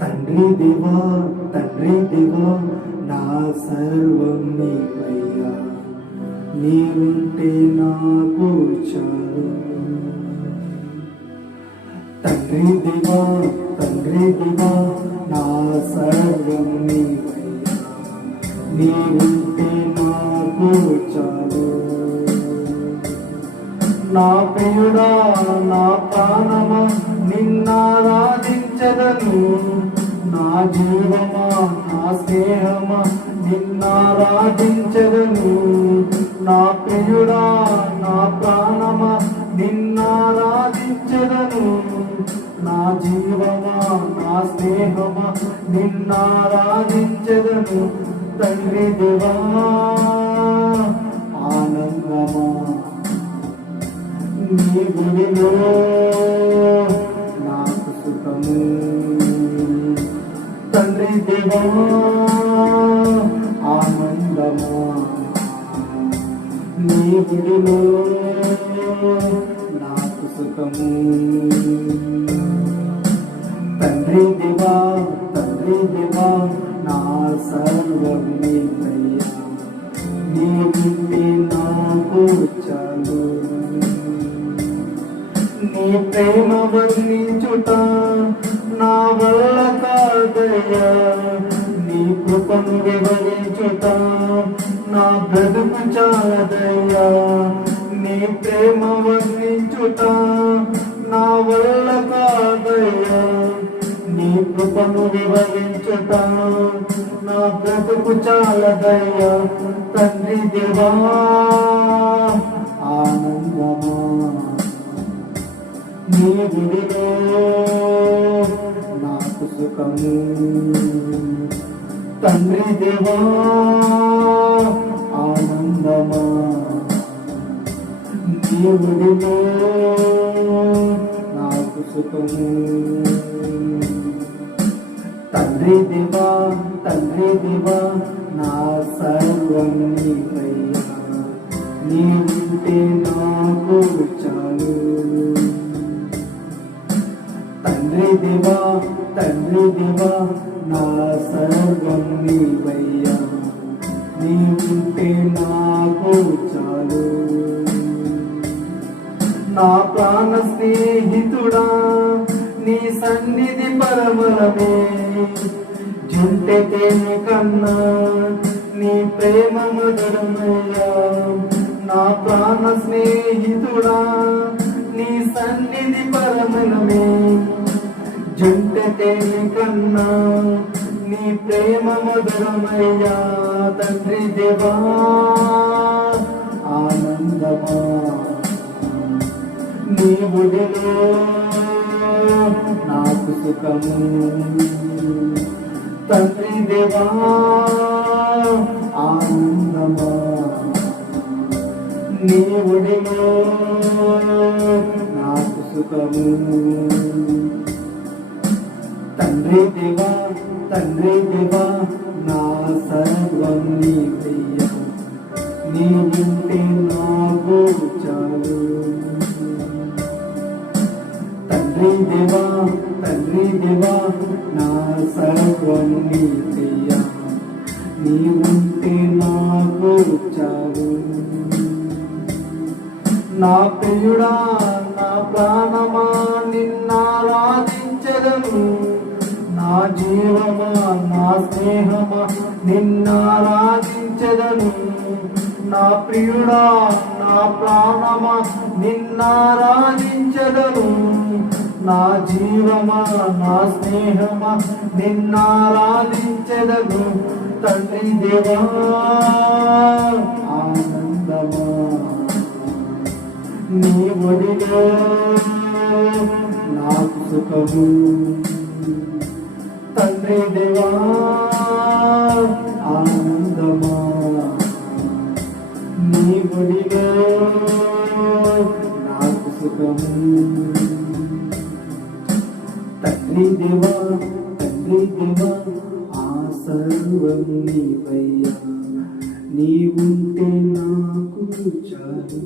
తండ్రి దేవా తండ్రి దేవా నా సర్వం నీవయ్యా, నీవుంటే నాకు చాలు. తండ్రి దేవా నా సర్వం నీవయ్యా, నీవుంటే నాకు చాలు. నా ప్రియుడా నా ప్రాణమా నిన్నారాధించదను, నా జీవమా నా స్నేహమా నిన్నారాధించదను. నా ప్రియుడా నా ప్రాణమా నిన్నారాధించదను, నా జీవమా నా స్నేహమా నిన్నారాధించదను. తండ్రి దేవా ఆనందమా నీ గుడిలో నాకు సుఖము. తండ్రి దేవా ఆనందమా నీ గుడిలో నాకు సుఖము. తండ్రి దేవా నా సర్వం నీవయ్యా, నీవుంటే నాకు చాలు. నీ ప్రేమ వర్ణించుట నా వల్ల కాదయ్యా, నీ కృపను వివరించుట నా బ్రతుకు చాలదయ్యా. నీ ప్రేమ వర్ణించుట నా వల్ల కాదయ్యా, నీ కృపను వివరించుట నా బ్రతుకు చాలదయ్యా. తండ్రి దేవా ఆనందమా నీ గుడిలో నాకు సుఖము. తండ్రి దేవా ఆనందమా నీ గుడిలో నాకు సుఖము. తండ్రి దేవా నా సర్వం నీవయ్యా, నీవుంటే నాకు చాలు. తండ్రి దేవా నా సర్వం నీవయ్యా, నీవుంటే నాకు చాలు. నా ప్రాణ స్నేహితుడా నీ సన్నిధి పరమలమే, జుంటె తేనె కన్నా నీ ప్రేమ మధురమయ్యా. నా ప్రాణ స్నేహితుడా నీ సన్నిధి పరమలమే, జుంటె తేనె కన్నా నీ ప్రేమ మధురమయ్యా. తండ్రి దేవా ఆనందమా నీ గుడిలో నాకు సుఖము. తండ్రి దేవా ఆనందమా నీ గుడిలో నాకు సుఖము. తండ్రి దేవా నా సర్వం నీవయ్యా, నీవుంటే నాకు చాలు. తండ్రి దేవా నా సర్వం నీవయ్యా, నీవుంటే నాకు చాలు. నా ప్రియుడా నా ప్రాణమా నిన్నారాధించదను, నా జీవమా నా స్నేహమా నిన్నారాధించదను. నా ప్రియుడా నా ప్రాణమా నిన్నారాధించదను, నా జీవమా నా స్నేహమా నిన్నారాధించదను. తండ్రి దేవా ఆనందమా నీ ఒడిలో నాకు సుఖము. తండ్రి దేవా ఆనందమా నీ ఒడిలో నాకు సుఖము. తండ్రి దేవా ఆ సర్వం నీవయ్యా, నీవుంటే నాకు చాలు.